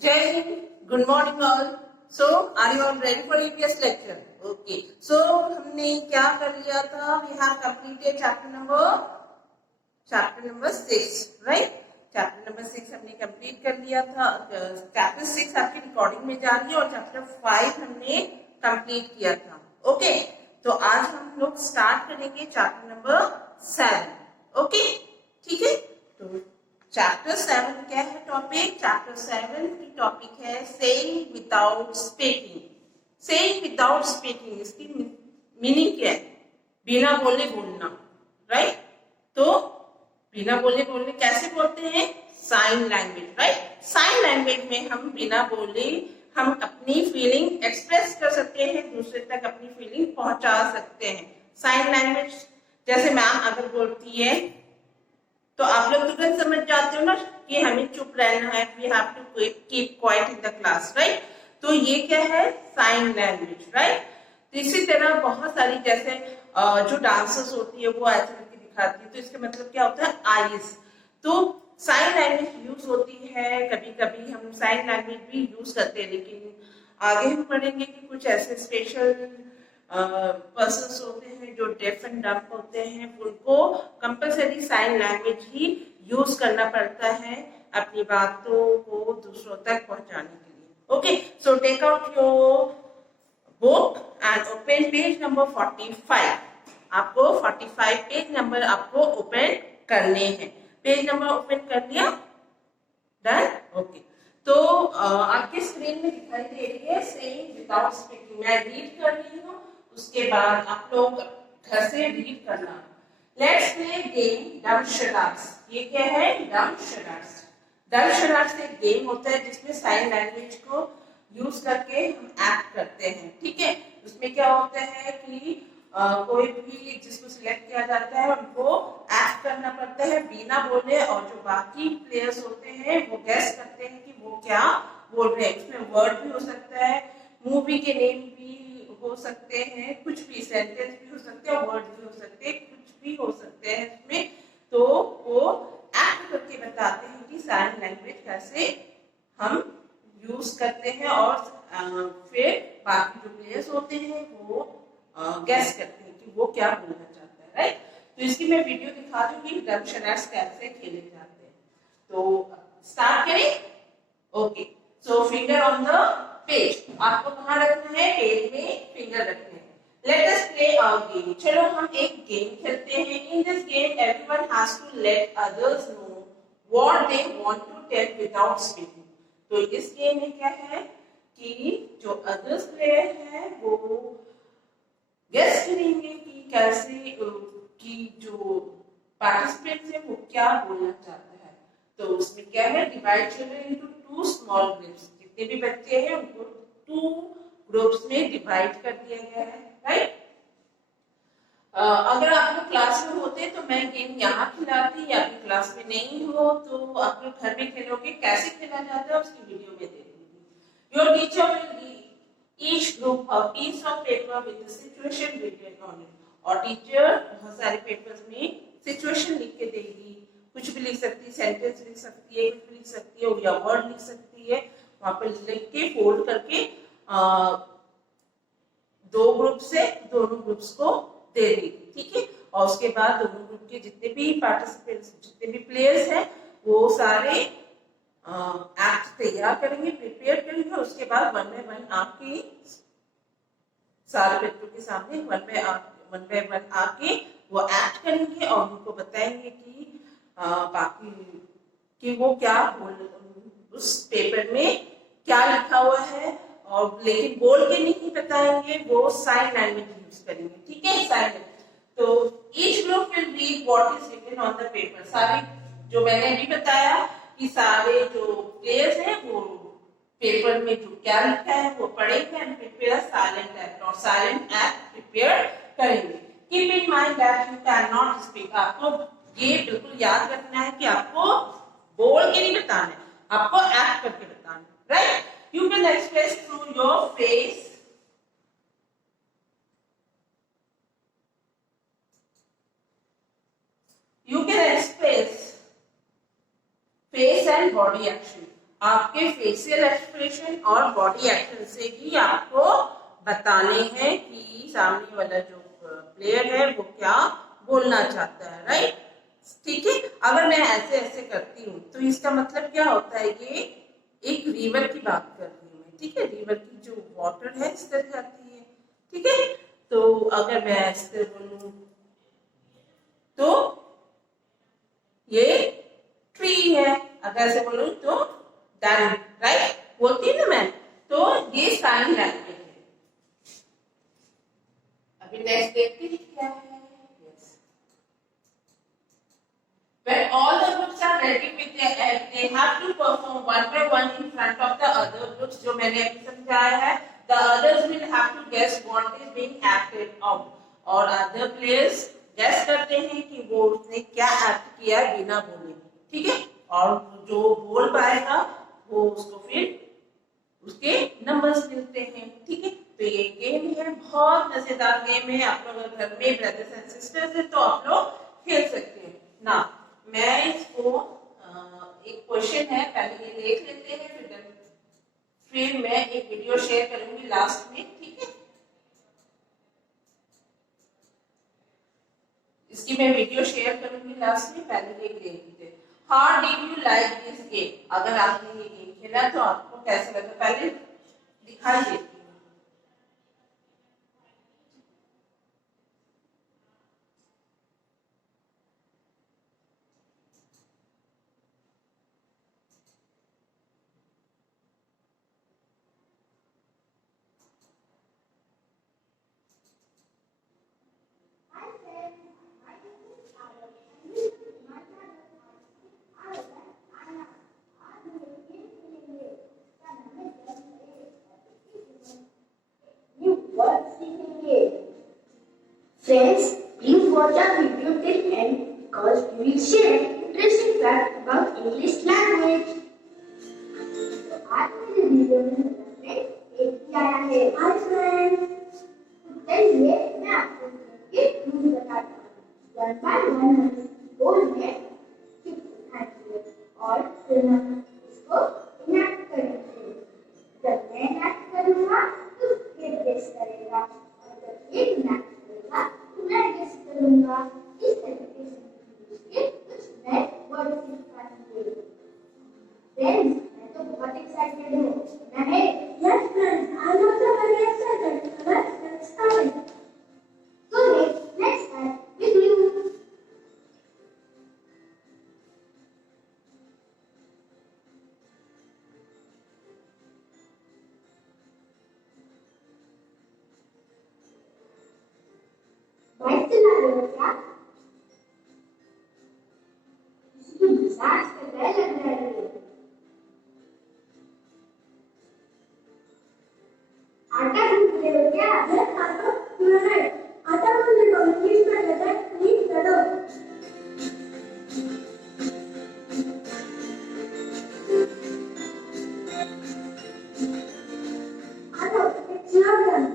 Jai Hind, good morning all. So, are you all ready for EPS lecture? Okay. So, हमने क्या कर लिया था? We have completed chapter number 6, right? Chapter number 6 हमने complete कर लिया था. Chapter 6 आपकी recording में जा रही है और chapter 5 हमने complete किया था. Okay. तो आज हम लोग start करेंगे chapter number 7. Okay? ठीक है? तो चैप्टर 7 क्या है टॉपिक? चैप्टर 7 की टॉपिक है saying without speaking. Saying without speaking इसकी मीनिंग क्या है? बिना बोले बोलना, राइट? तो बिना बोले बोलने कैसे बोलते हैं? Sign language, right? Sign language में हम बिना बोले हम अपनी फीलिंग एक्सप्रेस कर सकते हैं, दूसरे तक अपनी फीलिंग पहुंचा सकते हैं. साइन लैंग्वेज जैसे मैम अगर बोलती है तो आप लोग तुरंत समझ जाते हो ना कि हमें चुप रहना है, we have to keep quiet in the class, right? तो ये क्या है? Sign language, right? तो इसी तरह बहुत सारी जैसे जो डांसर्स होती है वो ऐसे करके दिखाती है, तो इसका मतलब क्या होता है? आईज. तो साइन लैंग्वेज यूज होती है, कभी कभी हम साइन लैंग्वेज भी यूज करते हैं, लेकिन आगे हम पढ़ेंगे कि कुछ ऐसे स्पेशल पर्सन्स होते हैं जो डेफ एंड डम्ब होते हैं, उनको कंपलसरी साइन लैंग्वेज ही यूज करना पड़ता है अपनी बातों को दूसरों तक पहुंचाने के लिए. Okay, so take out your book and open page number 45. आपको 45 पेज नंबर आपको ओपन करने हैं. पेज नंबर ओपन कर लिया? डन? ओके. तो आपके स्क्रीन में दिखाई दे रही है सेइंग विदाउट स्पीकिंग. मैं रीड कर रही हूँ, उसके बाद आप लोग घर से रीड करना. लेट्स प्ले गेम डम शराट्स. ये क्या है? डम शराट्स. डम शराट्स एक गेम होता है जिसमें साइन लैंग्वेज को यूज करके हम एक्ट करते हैं, ठीक है? उसमें क्या होता है कि कोई भी जिसको सिलेक्ट किया जाता है उनको एक्ट करना पड़ता है बिना बोले, और जो बाकी प्लेयर्स होते हैं वो गेस करते हैं कि वो क्या बोल रहे हैं. उसमें वर्ड भी हो सकता है, मूवी के नेम भी हो सकते हैं, कुछ भी सेंटेंस भी हो सकते हैं, वर्ड भी हो सकते हैं, कुछ भी हो सकते हैं इसमें. तो वो एक्ट करके बताते हैं कि साइन लैंग्वेज कैसे हम यूज करते हैं, और फिर बाकी जो प्लेयर्स होते हैं वो गेस करते हैं कि वो क्या बोलना चाहता है, राइट? तो इसकी मैं वीडियो दिखा दूंगी डम शराट्स कैसे खेले जाते हैं. तो स्टार्ट करें. Okay, so finger on the page. आपको कहाँ रखना है? पेज में फिंगर रखने हैं. Let us play a game. चलो हम एक गेम खेलते हैं. In this game everyone has to let others know what they want to tell without speaking. तो इस गेम में क्या है कि जो अदर्स प्लेयर है वो गेस करेंगे कि कैसे कि जो पार्टिसिपेंट्स है वो क्या बोलना चाहता है. तो उसमें क्या है? Divide children into 2 small groups. जितने भी बच्चे हैं उनको 2 ग्रुप्स में डिवाइड कर दिया गया है, राइट? अगर आप लोग क्लास में होते तो मैं गेम यहाँ खिलाती, या फिर क्लास में नहीं हो तो आप लोग घर में खेलोगे. कैसे खेला जाता है उसकी वीडियो में दे दूंगी. Your teacher will each group a piece of paper with the situation written on it. और टीचर बहुत सारे पेपर्स में सिचुएशन लिख के देगी. कुछ भी लिख सकती है, सेंटेंस लिख सकती है, कुछ भी लिख सकती है, या वर्ड लिख सकती है. वहां पर लिख के फोल्ड करके 2 ग्रुप से दोनों ग्रुप्स को दे देगी, ठीक है? और उसके बाद दोनों ग्रुप के जितने भी पार्टिसिपेंट्स, जितने भी प्लेयर्स हैं, वो सारे एक्ट तैयार करेंगे, प्रिपेयर करेंगे. उसके बाद 1 बाय 1 आपके सारे बच्चों के सामने 1 बाय 1 आके वो एक्ट करेंगे और उनको बताएंगे कि बाकी कि वो क्या उस पेपर में क्या लिखा हुआ है, और लेकिन बोल के नहीं बताएंगे, वो साइन लैंग्वेज यूज करेंगे, ठीक है? Sign language. तो each group will read what is written on the paper. सारे जो मैंने अभी बताया कि सारे जो प्लेयर्स हैं वो पेपर में जो क्या लिखा है वो पढ़ेंगे एंड प्रिपेयर साइलेंट एक्ट, और साइलेंट एक्ट प्रिपेयर करेंगे. Keep in mind that you can not speak. आपको ये बिल्कुल याद रखना है कि आपको बोल के नहीं बताना है, आपको एक्ट करके बताना है, right? You can express through your face. You can express face and body action. आपके फेशियल एक्सप्रेशन और बॉडी एक्शन से ही आपको बताने हैं कि सामने वाला जो प्लेयर है वो क्या बोलना चाहता है, राइट। ठीक है, अगर मैं ऐसे ऐसे करती हूँ तो इसका मतलब क्या होता है, ये एक रिवर की बात कर रही हूँ मैं, ठीक है। रिवर की जो वाटर है इस तरह जाती है, ठीक है। तो अगर मैं ऐसे बोलूँ तो ये ट्री है, अगर ऐसे बोलूँ तो डन, राइट, बोलती है ना मैं। तो ये साइन लैंग्वेज है। अभी नेक्स्ट देखते हैं क्या है। When all the groups are ready with their act, they have to perform one by one in front of the other groups. जो मैंने अभी समझाया है, the others will have to guess what is being acted out. और other players guess करते हैं कि वो उसने क्या एक्ट किया है बिना बोले, ठीक है। और जो बोल पाएगा वो उसको फिर उसके नंबर्स मिलते हैं, ठीक है। तो ये गेम है, बहुत मजेदार गेम है। आप लोग घर में ब्रदर्स एंड सिस्टर्स है तो आप लोग खेल सकते हैं ना। मैं इसको एक क्वेश्चन है, पहले ये देख लेते हैं, फिर मैं एक वीडियो शेयर करूंगी लास्ट में, ठीक है। इसकी मैं वीडियो शेयर करूंगी लास्ट में, पहले ये देख लीजिए। How did you like this game? अगर आपने ये गेम खेला तो आपको कैसा लगा, पहले दिखा देती हूँ। Friends, please watch our video till end because we will share interesting facts about English language. आज मेरे वीडियो में हमने एक भी आया है। Hi friends, चलिए मैं आपको ये रूल बताता हूँ। One by one हम बोल में टिक उठाएंगे और फिर हम इसको इनैक्ट करेंगे। जब मैं इनैक्ट करूँगा तो फिर गेस करेगा और जब ये इनैक्ट मैं गेस करूंगा। इस तरीके से कुछ नए वर्ड सीख पाएंगे। फ्रेंड्स, मैं तो बहुत एक्साइटेड हूँ। मैं yes friends, I am also very excited. Let's start. So let's start with you. Bike चला रहे हो क्या? इसकी मसाज कर रहा लग रहा है। आटा गूंथ रहे हो क्या? यस आटा गूंथ रहे हो। आटा गूंथ रहे हो, इंग्लिश में कहते हैं प्लीज करो। आटा इट्स योर टर्न।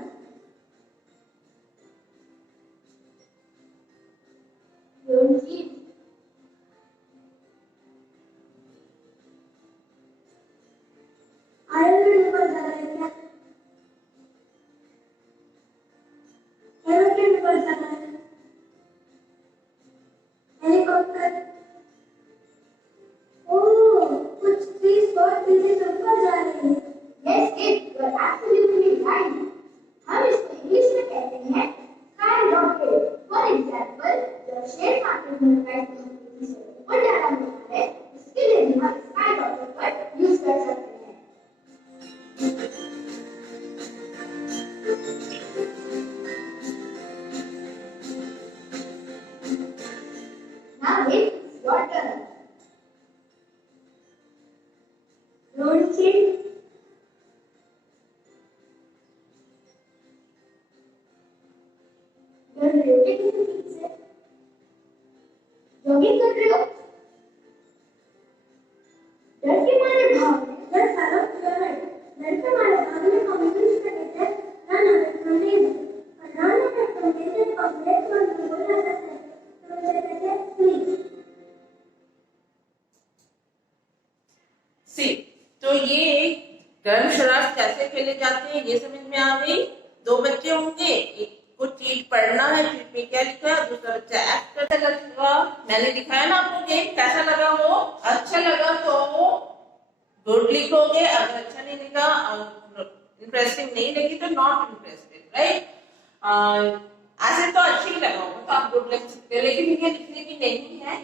जॉगिंग कर रहे हो? डर के मारे भाग रहे? Yes hello you right. डर के मारे भागने को इंग्लिश में कहते हैं रन अवे फ्रॉम डेंजर। और रन अवे फ्रॉम डेंजर को ब्रेक वन में बोला जाता है तो उसे कहते हैं फ्ली। सी तो ये गर्म शरारत कैसे खेले जाते हैं ये समझ में आ गई। दो बच्चे होंगे, एक को चीट पढ़ना है, चीट में क्या लिखा है, दूसरा बच्चा एक्ट करता लगेगा। मैंने दिखाया ना आपको गेम, कैसा लगा वो? अच्छा लगा तो गुड लिखोगे, अगर अच्छा नहीं लगा, इंटरेस्टिंग नहीं लगी तो नॉट इंटरेस्टेड, राइट। ऐसे तो अच्छी ही लगा होगा तो आप गुड लिख सकते हो, लेकिन ये लिखने की नहीं है,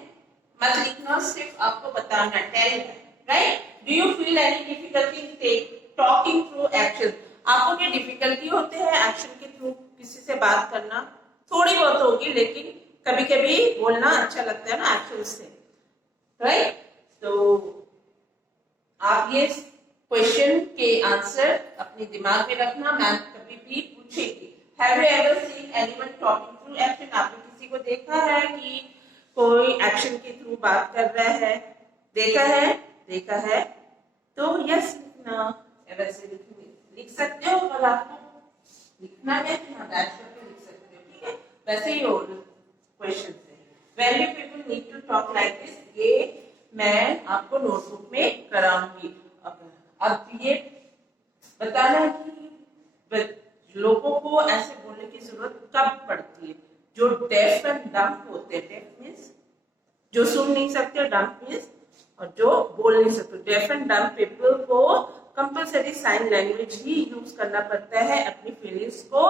मत लिखना, सिर्फ आपको बताना, tell, right. Do you feel any difficulty in talking through action? आपको क्या डिफिकल्टी होते हैं एक्शन के थ्रू किसी से बात करना? थोड़ी बहुत होगी, लेकिन कभी कभी बोलना अच्छा लगता है ना एक्शन से, राइट। तो आप ये क्वेश्चन के आंसर अपने दिमाग में रखना, मैम कभी भी पूछेगी। Have you ever seen anyone talking through action? आपने किसी को देखा है कि कोई एक्शन के थ्रू बात कर रहा है? देखा है? देखा है तो यस लिखना, वैसे लिख सकते हो, और आपको लिखना है कि हाँ डैश करके लिख सकते हो, ठीक है। वैसे ही और क्वेश्चन से When you people need to talk like this, ये मैं आपको नोटबुक में कराऊंगी। अब ये बताना कि लोगों को ऐसे बोलने की जरूरत कब पड़ती है? जो डेफ एंड डम्प होते हैं, डेफ मीन्स जो सुन नहीं सकते, डम्प मीन्स और जो बोल नहीं सकते। डेफ एंड डम्प पीपल को कंपल्सरी साइन लैंग्वेज ही यूज करना पड़ता है अपनी फीलिंग्स को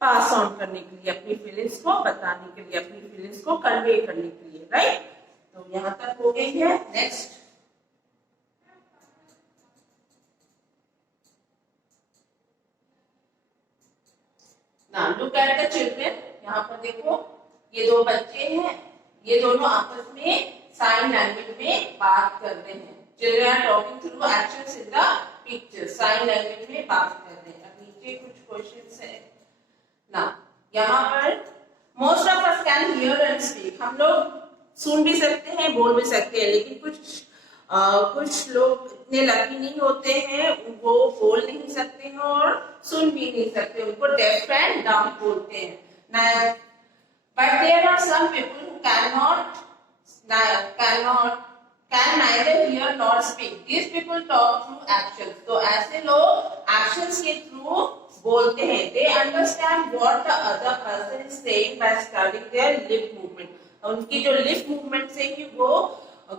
पास ऑन करने के लिए, अपनी फीलिंग्स को बताने के लिए, अपनी फीलिंग्स को कन्वे करने के लिए, राइट। तो यहां तक हो गई है। Next, now look at the children. यहाँ पर देखो, ये दो बच्चे हैं, ये दोनों आपस में साइन लैंग्वेज में बात कर रहे हैं। Children are talking through actions in the picture, sign language में बात कर रहे हैं। अब नीचे कुछ क्वेश्चंस है ना, यहाँ पर most of us can hear and speak. हम लोग सुन भी सकते हैं, बोल भी सकते हैं, लेकिन कुछ लोग इतने लकी नहीं होते हैं, वो बोल नहीं सकते हैं और सुन भी नहीं सकते, उनको डेफ एंड डम्प बोलते हैं। But there are some people who can neither hear nor speak. These people talk through actions. तो ऐसे लोग actions के through बोलते हैं। They understand what the other person is saying by studying their lip movement. उनकी जो lip movement से ही वो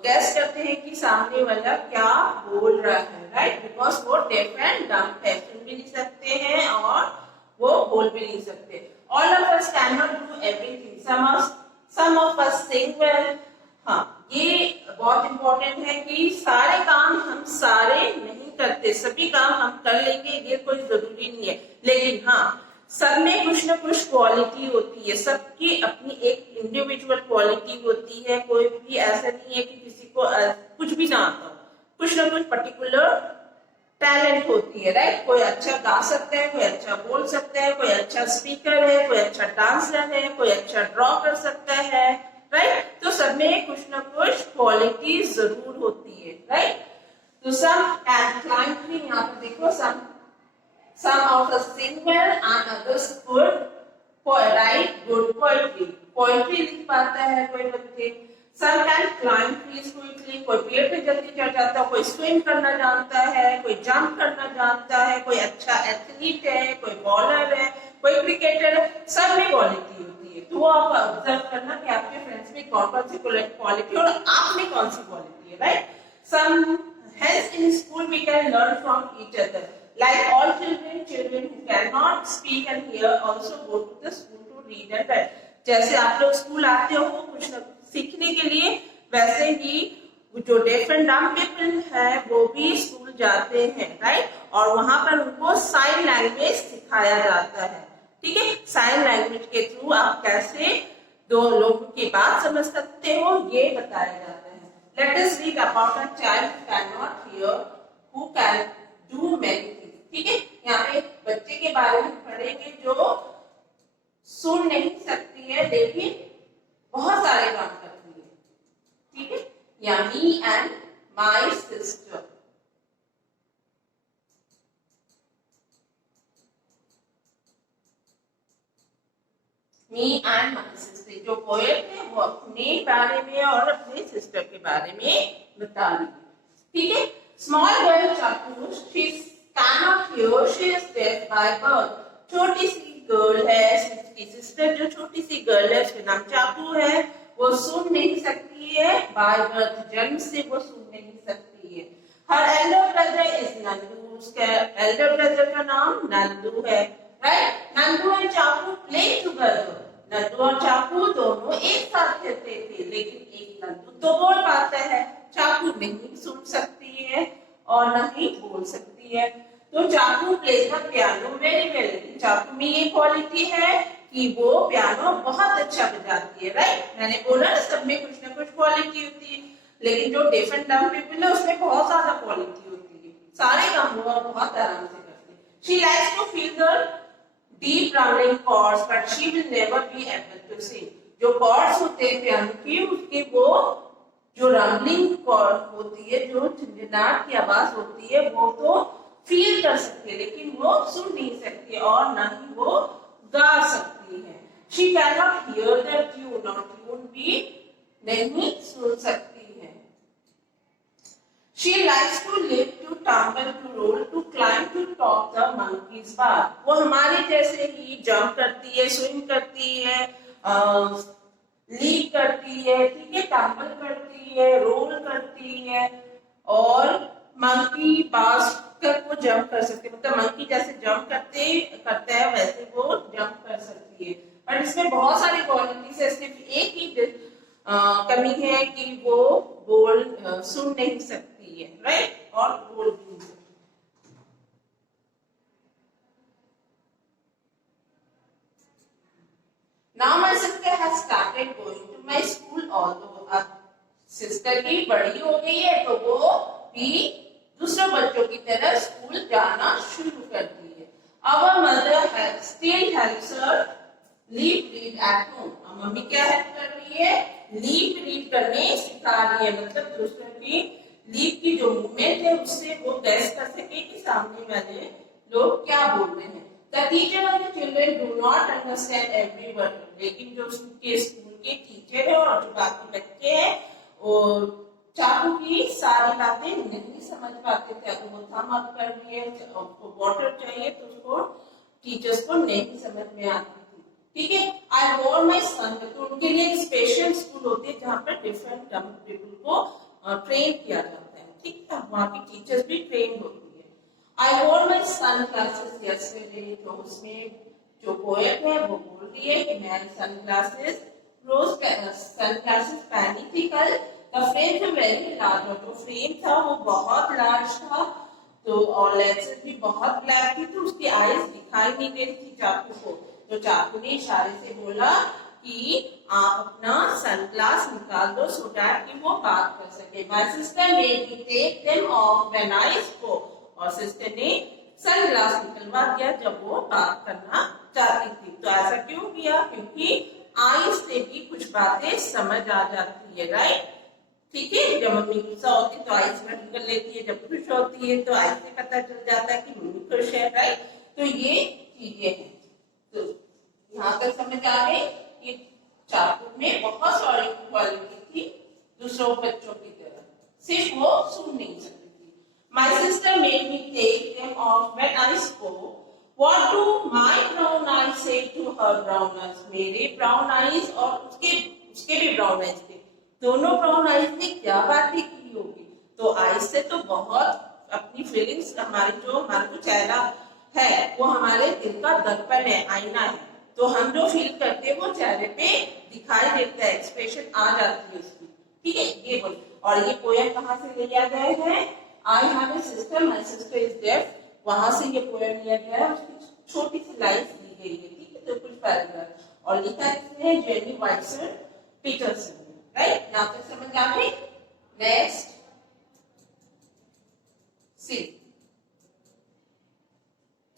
गैस करते हैं कि सामने वाला क्या बोल रहा है, राइट। बिकॉज वो डेफ एंड डम्प है, सुन भी नहीं सकते हैं और वो बोल भी नहीं सकते। All of us cannot do everything. Some of us sing well. हाँ, ये बहुत इम्पोर्टेंट है कि सारे काम हम सारे नहीं करते, सभी काम हम कर लेंगे ये कोई जरूरी नहीं है, लेकिन हाँ सब में कुछ ना कुछ क्वालिटी होती है, सबकी अपनी एक इंडिविजुअल क्वालिटी होती है। कोई भी ऐसा नहीं है कि किसी को कुछ भी ना आता हो, कुछ ना कुछ पर्टिकुलर टैलेंट होती है, राइट। कोई अच्छा गा सकता है, कोई अच्छा बोल सकता है, कोई अच्छा स्पीकर है, कोई अच्छा डांसर है, कोई अच्छा ड्रॉ कर सकता है, राइट। तो सब में कुछ ना कुछ क्वालिटी जरूर होती है, राइट। तो सम कैन क्लाइम ट्री, यहाँ पर देखो, some of us sing well and others could write good poetry. Poetry लिख पाता है कोई बच्चे। Some can climb trees quickly. कोई पेड़ पे जल्दी चढ़ जाता है, कोई स्विम करना जानता है, कोई जंप करना जानता है, कोई अच्छा एथलीट है, कोई बॉलर है, कोई क्रिकेटर है। सब में क्वालिटी होती है। तो वो आप ऑब्जर्व करना कि आपके फ्रेंड्स में कौन कौन सी क्वालिटी और आप में कौन सी क्वालिटी है, right. Some hence in school we can learn from each other. Like all children who cannot speak and hear also go to the school to read and write. जैसे आप लोग स्कूल आते हो कुछ न सीखने के लिए, वैसे ही जो डेफ एंड डम्ब पीपल है वो भी स्कूल जाते हैं, राइट। और वहां पर उनको साइन लैंग्वेज सिखाया जाता है, ठीक है। साइन लैंग्वेज के थ्रू आप कैसे दो लोगों की बात समझ सकते हो ये बताया जाता है। Let us read about a child who cannot hear, who can do many things. ठीक है, यहाँ पे बच्चे के बारे में पढ़ेंगे जो सुन नहीं सकती है लेकिन बहुत सारे काम करती है, ठीक है। या me and my sister. Me and my sister, जो पोएट है वो अपने बारे में और अपने सिस्टर के बारे में बता रही है, ठीक है। Small girl Chaku, she cannot hear, she is deaf by birth. छोटी सी गर्ल है, इसकी सिस्टर जो छोटी सी गर्ल है उसका नाम चाकू है, वो सुन नहीं सकती है, बाय बर्थ जन्म से वो सुन नहीं सकती है। Her elder brother is Nandu, उसका elder brother का नाम नंदू है, right? नंदू और चाकू play together, नंदू और चाकू दोनों एक साथ खेलते थे, लेकिन एक नंदू तो बोल पाता है, चाकू नहीं सुन सकती है और नहीं बोल सकती है। तो चाकू plays the piano very well, चाकू में ये क्वालिटी है कि वो पियानो बहुत अच्छा बजाती है, राइट? मैंने बोला ना सब में कुछ ना कुछ क्वालिटी होती है, लेकिन जो डेफ एंड डम्ब पीपल है उसमें बहुत ज्यादा क्वालिटी होती है, सारे काम वो बहुत आराम से करते हैं। She likes to feel the deep rounding chords but she will never be able to sing. जो कॉर्ड्स होते हैं पियानो की, उसके वो जो रंबलिंग कॉर्ड होती है, जो झंझनाहट की आवाज होती है, वो तो फील कर सकती है, लेकिन वो सुन नहीं सकती और ना ही वो गा सकती है। She cannot hear the tune, और ट्यून भी नहीं सुन सकती है। She likes to live, to tumble, to roll, to climb, to top the monkey's back. वो हमारे जैसे ही जंप करती है, स्विम करती है, लीप करती है, ठीक है, टम्बल करती है, रोल करती है, और मंकी बास कर वो जंप कर सकती है, मतलब मंकी जैसे जंप करता है वैसे वो जंप कर सकती है। पर इसमें बहुत सारी क्वालिटीज है, सिर्फ एक ही कमी है कि वो बोल सुन नहीं सकती है, राइट? और बोल भी नहीं सकती। Now my sister has started going to my school, although अब सिस्टर की बड़ी हो गई है तो वो भी दूसरे बच्चों की तरह स्कूल जाना शुरू करती है। Our mother still helps her leap read at home. अब मम्मी क्या हेल्प कर रही है? लीप रीड करने सिखा रही है, मतलब दूसरों की लीप की जो मूवमेंट है उससे वो गैस कर सके कि सामने वाले लोग क्या बोल रहे हैं। The teacher and the children do not understand every word. लेकिन जो उसके स्कूल के टीचर है और जो बाकी बच्चे हैं और चाकू की सारी बातें नहीं समझ पाते थे। अगर वो थम अप कर रही है, उसको वाटर चाहिए तो उसको टीचर्स को नहीं समझ में आती थी, ठीक है। आई वॉर माई सन, तो उनके लिए एक स्पेशल स्कूल होती है जहाँ पर डिफरेंट डम्ब पीपल को ट्रेन किया जाता है, ठीक है, वहाँ की टीचर्स भी ट्रेन होती है। आई वॉर माई सन क्लासेस यस्टरडे, तो उसमें जो पोएट है वो बोल रही है कि मैं सन ग्लासेस पहनी थी कल। The frame was very large, और जो फ्रेम था वो बहुत लार्ज था, तो और लेंसेज भी बहुत ब्लैक थी, तो उसकी आईज दिखाई नहीं दे रही थी चाकू को। तो चाकू ने इशारे से बोला कि आप अपना सनग्लास निकाल दो सो दैट कि वो बात कर सके। My sister made me take them off when I spoke, और सिस्टर ने सनग्लास निकलवा दिया जब वो बात करना चाहती थी। तो ऐसा क्यों किया? क्योंकि आईज से भी कुछ बातें समझ आ जाती है, राइट? ठीक है, जब मम्मी गुस्सा होती है तो आईज बंद कर लेती है, जब खुश होती है तो आईज से पता चल जाता है कि मम्मी खुश है, राइट? तो ये चीजें हैं। तो यहाँ तक समझ आ गई कि चाकू में बहुत सारी क्वालिटी थी दूसरों बच्चों की तरह, सिर्फ वो सुन नहीं सकती थी। My sister made me take them off when I spoke. What do my brown eyes say to her brown eyes? मेरे brown eyes और उसके भी brown eyes थे, दोनों ब्राउन आइज ने क्या बातें की होगी? तो आइज से तो बहुत अपनी फीलिंग्स, हमारा जो चेहरा है वो हमारे दिल का दर्पण है, आईना है, तो हम जो फील करते हैं वो चेहरे पे दिखाई देता है, एक्सप्रेशन आ जाती है उसकी, ठीक है। ये बोल, और ये पोएम कहाँ से लिया गया है? I have a sister, my sister is deaf, वहां से ये पोएम लिया गया है, उसकी छोटी सी लाइन्स दी गई है, ठीक है, तो कुछ पैराग्राफ, और लिखा इसने जेनी वाइटसन पीटरसन, राइट? यहाँ तक समझ आ गई? Next see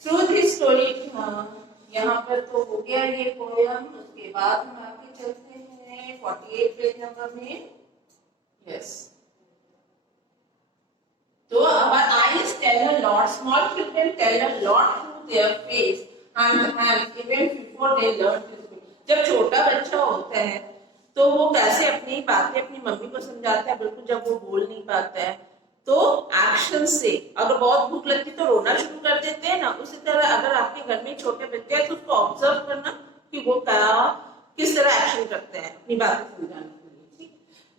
through this story, यहाँ पर तो हो गया ये पोएम। उसके बाद हम आगे चलते हैं 48 पेज नंबर में। यस, तो our eyes tell a lot, small children tell a lot through their face and hands even before they learn to speak. जब छोटा बच्चा होता है तो वो कैसे अपनी बातें अपनी मम्मी को समझाता है, बिल्कुल जब वो बोल नहीं पाता है तो एक्शन एक्शन से, अगर बहुत भूख लगती तो रोना शुरू कर देते हैं ना, उसी तरह अगर आपके घर में छोटे बच्चे हैं तो उसको ऑब्जर्व करना कि वो क्या किस तरह एक्शन करते हैं अपनी बातें समझाने के लिए। ठीक,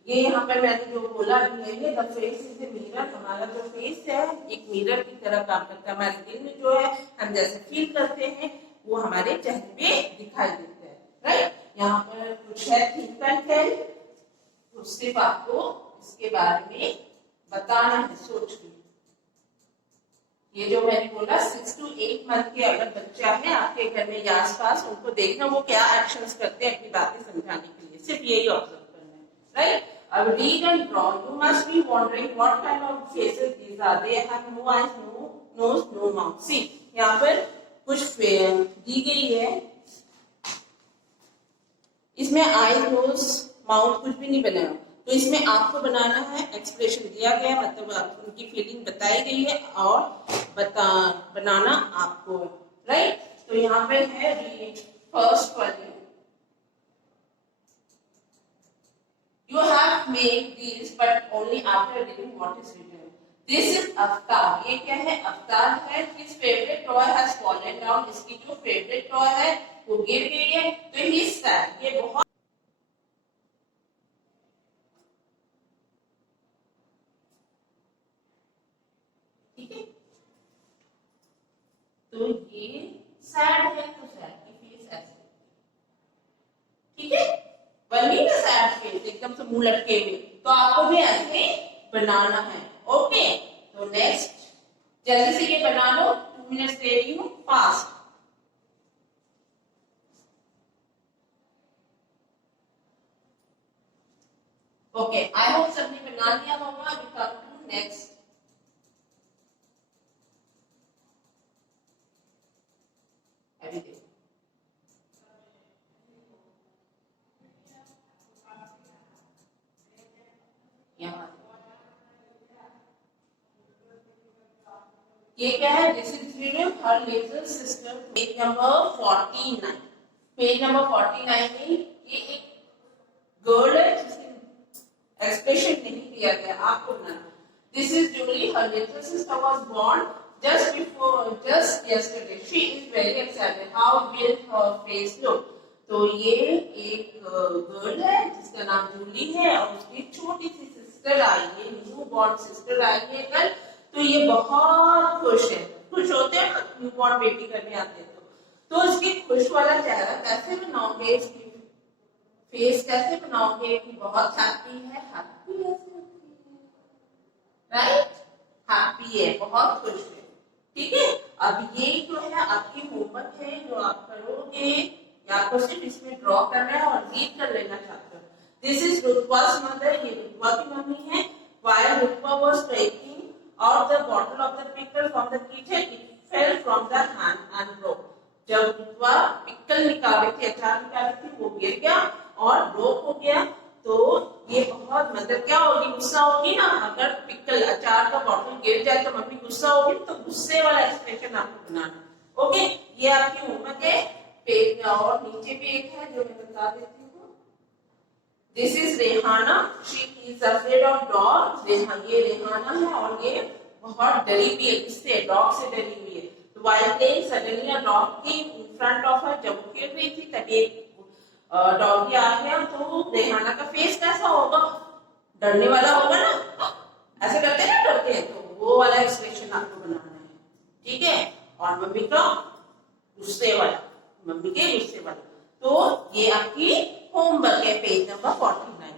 ये यहाँ पर मैंने जो बोला भी है, ये the face is a mirror, हमारा जो फेस है एक मिरर की तरह काम करता है। हमारे दिल में जो है हम जैसे फील करते हैं वो हमारे चेहरे पे दिखाई देता है, राइट। यहाँ पर कुछ है थिंक एंड टेल, तो सिर्फ आपको इसके बारे में बताना है, सोच के। ये जो मैंने बोला 6 to 8 मंथ के अगर बच्चा है आपके घर में या आसपास, उनको देखना वो क्या एक्शंस करते हैं अपनी बातें समझाने के लिए, सिर्फ यही ऑब्जर्व करना है, राइट। अब read and draw, you must be wondering what kind of faces these are, they have no eyes, no nose, no mouth. See यहाँ पर कुछ दी गई है, इसमें आईज, नोज, माउथ कुछ भी नहीं बनाया, तो इसमें आपको बनाना है, एक्सप्रेशन दिया गया, मतलब उनकी फीलिंग बताई गई है और बनाना आपको, राइट। तो यहाँ पे है फर्स्ट वाले, you have made this but only after reading what is written. This is Avatar, ये क्या है, अवतार है। His favourite toy has fallen down, इसकी जो फेवरेट टॉय है वो गिर गई है, तो ही इज सैड, ये बहुत ठीक है। तो ये सैड है, तो सैड की फेस ऐसे, ठीक है, बनी ना सैड फेस एकदम से मुंह लटके हुए, तो आपको भी ऐसे बनाना है, ओके। तो नेक्स्ट जल्दी से ये बना लो, 2 मिनट्स दे रही हूँ, फास्ट। ओके, आई होप सबने बना लिया होगा। अभी कम टू नेक्स्ट, ये क्या है, this is her little sister, page number 49। Page number 49 में ये एक गर्ल है जिसके एक्सप्रेशन नहीं दिया गया, आपको बनाना। This is Julie, her little sister was born just yesterday, she is very excited, how will her face look। तो ये एक गर्ल है जिसका नाम जूली है और उसकी छोटी सी सिस्टर आई है, न्यू बॉर्न सिस्टर आई है कल, तो ये बहुत खुश है। खुश होते हैं ना न्यू बॉर्न बेटी करने आते हैं, तो इसकी खुश वाला चेहरा कैसे बनाओगे, इसकी फेस कैसे बनाओगे कि बहुत हैप्पी है, हैप्पी है, राइट, हैप्पी है, बहुत खुश है, ठीक है। अब ये जो है आपकी होमवर्क है जो आप करोगे, या आपको सिर्फ इसमें ड्रॉ करना है और रीड कर लेना चाहते हो। दिस इज रुतवा's मदर, ये रुतवा की मम्मी है। While Rutva was taking out the bottle of the pickle from the kitchen, it fell from the hand and broke। जब रुतवा पिकल निकाल रही थी, अचार निकाल रही थी, वो गिर गया और ब्रोक हो गया। तो ये बहुत मदर क्या होगी, गुस्सा होगी ना, अगर पिकल अचार का बॉटल गिर जाए तो मम्मी गुस्सा होगी, तो गुस्से वाला एक्सप्रेशन आपको बनाना, ओके। ये आपकी होमवर्क है। पेज और नीचे भी एक है जो मैं बता देती हूँ। This is Rehana, she is afraid of dog. ये रेहाना है और ये बहुत डरी हुई है, किससे, डॉग से डरी हुई है। तो while playing suddenly a dog came in front of her, जब वो खेल रही थी तभी एक डॉगी आ गया। तो रेहाना का फेस कैसा होगा, डरने वाला होगा ना, ऐसे करते हैं ना, डरते हैं, तो वो वाला एक्सप्रेशन आपको बनाना है, ठीक है। और मम्मी का गुस्से वाला, मम्मी के गुस्से वाला। तो ये आपकी होमवर्क है, पेज नंबर 49,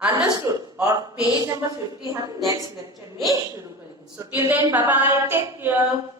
अंडरस्टूड। और पेज नंबर 50 हम नेक्स्ट लेक्चर में शुरू करेंगे। So till then bye bye, take care.